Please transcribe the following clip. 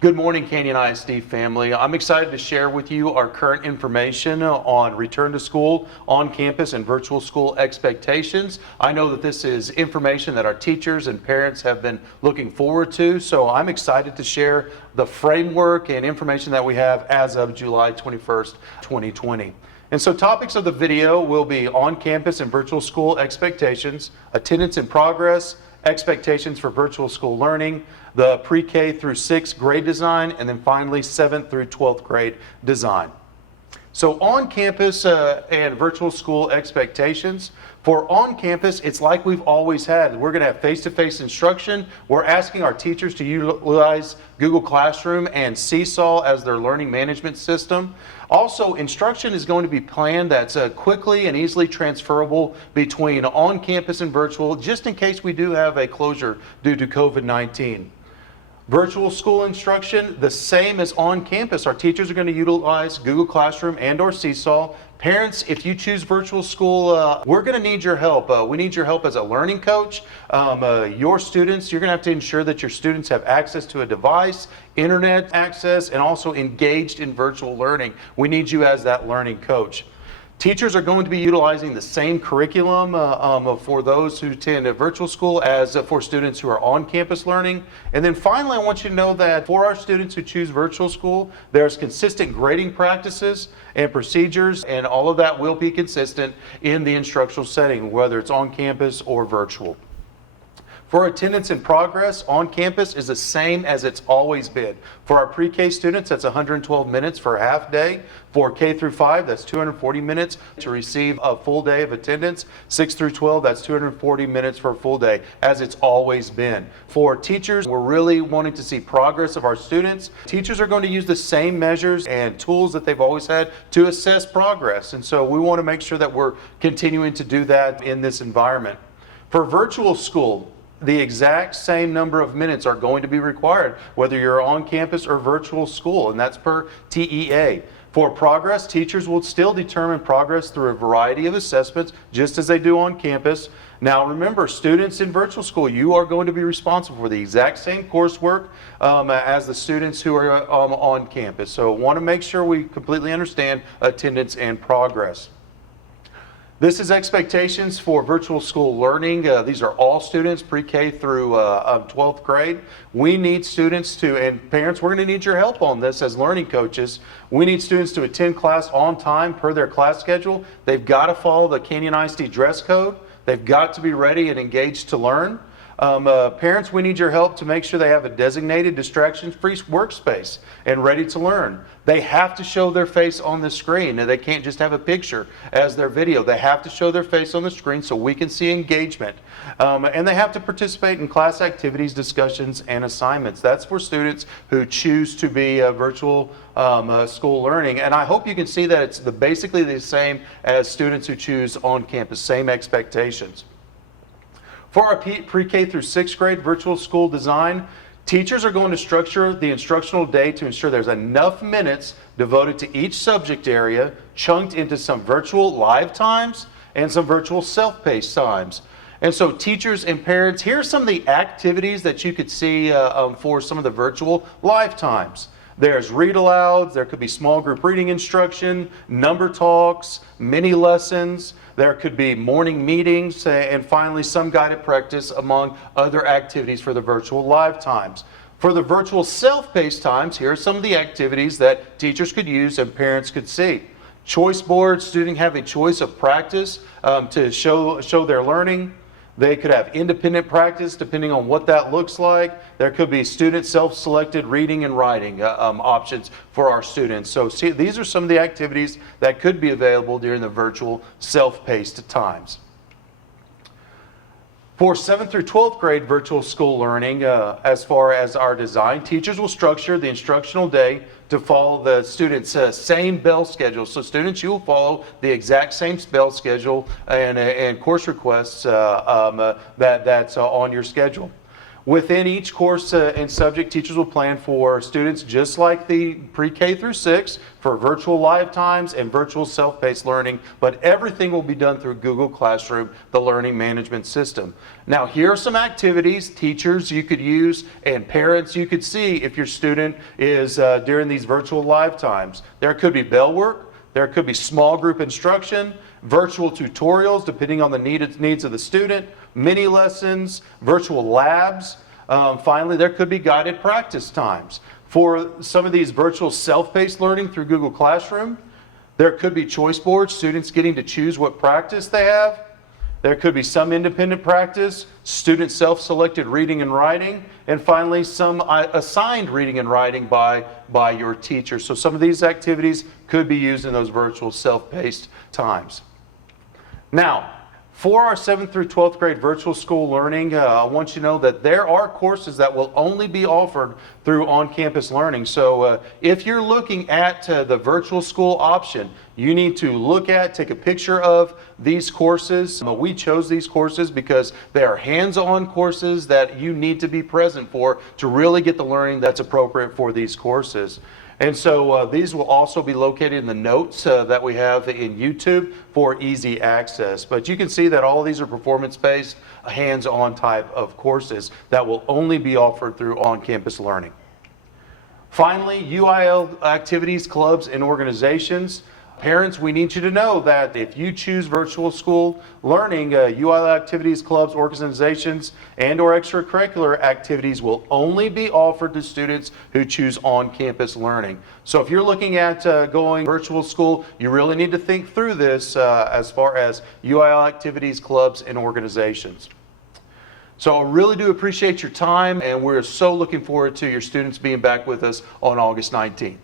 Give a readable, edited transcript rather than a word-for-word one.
Good morning, Canyon ISD family. I'm excited to share with you our current information on return to school, on campus, and virtual school expectations. I know that this is information that our teachers and parents have been looking forward to, so I'm excited to share the framework and information that we have as of July 21st, 2020. And so topics of the video will be on campus and virtual school expectations, attendance in progress, expectations for virtual school learning, the pre-K through 6th grade design, and then finally 7th through 12th grade design. So on campus and virtual school expectations. For on campus, it's like we've always had. We're going to have face-to-face instruction. We're asking our teachers to utilize Google Classroom and Seesaw as their learning management system. Also, instruction is going to be planned that's quickly and easily transferable between on campus and virtual, just in case we do have a closure due to COVID-19. Virtual school instruction, the same as on campus. Our teachers are going to utilize Google Classroom and or Seesaw. Parents, if you choose virtual school, we're going to need your help. We need your help as a learning coach. Your students, you're going to have to ensure that your students have access to a device, internet access, and also engaged in virtual learning. We need you as that learning coach. Teachers are going to be utilizing the same curriculum for those who attend a virtual school as for students who are on campus learning. And then finally, I want you to know that for our students who choose virtual school, there's consistent grading practices and procedures, and all of that will be consistent in the instructional setting, whether it's on campus or virtual. For attendance in progress, on campus is the same as it's always been. For our pre-K students, that's 112 minutes for a half day. For K through 5, that's 240 minutes to receive a full day of attendance. 6 through 12, that's 240 minutes for a full day, as it's always been. For teachers, we're really wanting to see progress of our students. Teachers are going to use the same measures and tools that they've always had to assess progress. And so we want to make sure that we're continuing to do that in this environment. For virtual school, the exact same number of minutes are going to be required, whether you're on campus or virtual school, and that's per TEA. For progress, teachers will still determine progress through a variety of assessments, just as they do on campus. Now remember, students in virtual school, you are going to be responsible for the exact same coursework as the students who are on campus. So want to make sure we completely understand attendance and progress. This is expectations for virtual school learning. These are all students, pre-K through 12th grade. We need students to, and parents, we're going to need your help on this as learning coaches. We need students to attend class on time per their class schedule. They've got to follow the Canyon ISD dress code. They've got to be ready and engaged to learn. Parents, we need your help to make sure they have a designated distraction-free workspace and ready to learn. They have to show their face on the screen. They can't just have a picture as their video. They have to show their face on the screen so we can see engagement. And they have to participate in class activities, discussions, and assignments. That's for students who choose to be virtual school learning. And I hope you can see that it's basically the same as students who choose on campus, same expectations. For our pre-K through 6th grade virtual school design, teachers are going to structure the instructional day to ensure there's enough minutes devoted to each subject area, chunked into some virtual live times and some virtual self-paced times. And so teachers and parents, here are some of the activities that you could see for some of the virtual live times. There's read alouds, there could be small group reading instruction, number talks, mini lessons, there could be morning meetings, and finally some guided practice among other activities for the virtual live times. For the virtual self-paced times, here are some of the activities that teachers could use and parents could see. Choice boards, students have a choice of practice to show their learning. They could have independent practice depending on what that looks like. There could be student self-selected reading and writing options for our students. So see, these are some of the activities that could be available during the virtual self-paced times. For 7th through 12th grade virtual school learning, as far as our design, teachers will structure the instructional day to follow the students' same bell schedule. So students, you will follow the exact same bell schedule and course requests that's on your schedule. Within each course and subject, teachers will plan for students just like the pre-K through 6 for virtual live times and virtual self-paced learning, but everything will be done through Google Classroom, the learning management system. Now, here are some activities teachers you could use and parents you could see if your student is during these virtual live times. There could be bell work, there could be small group instruction, virtual tutorials depending on the needs of the student, mini lessons, virtual labs. Finally, there could be guided practice times. For some of these virtual self-paced learning through Google Classroom, there could be choice boards, students getting to choose what practice they have. There could be some independent practice, student self-selected reading and writing, and finally some assigned reading and writing by your teacher. So some of these activities could be used in those virtual self-paced times. Now, for our 7th through 12th grade virtual school learning, I want you to know that there are courses that will only be offered through on-campus learning. So if you're looking at the virtual school option, you need to take a picture of these courses. We chose these courses because they are hands-on courses that you need to be present for to really get the learning that's appropriate for these courses. And so these will also be located in the notes that we have in YouTube for easy access. But you can see that all of these are performance-based, hands-on type of courses that will only be offered through on-campus learning. Finally, UIL activities, clubs, and organizations. Parents, we need you to know that if you choose virtual school learning, UIL activities, clubs, organizations, and or extracurricular activities will only be offered to students who choose on-campus learning. So if you're looking at going virtual school, you really need to think through this as far as UIL activities, clubs, and organizations. So I really do appreciate your time, and we're so looking forward to your students being back with us on August 19th.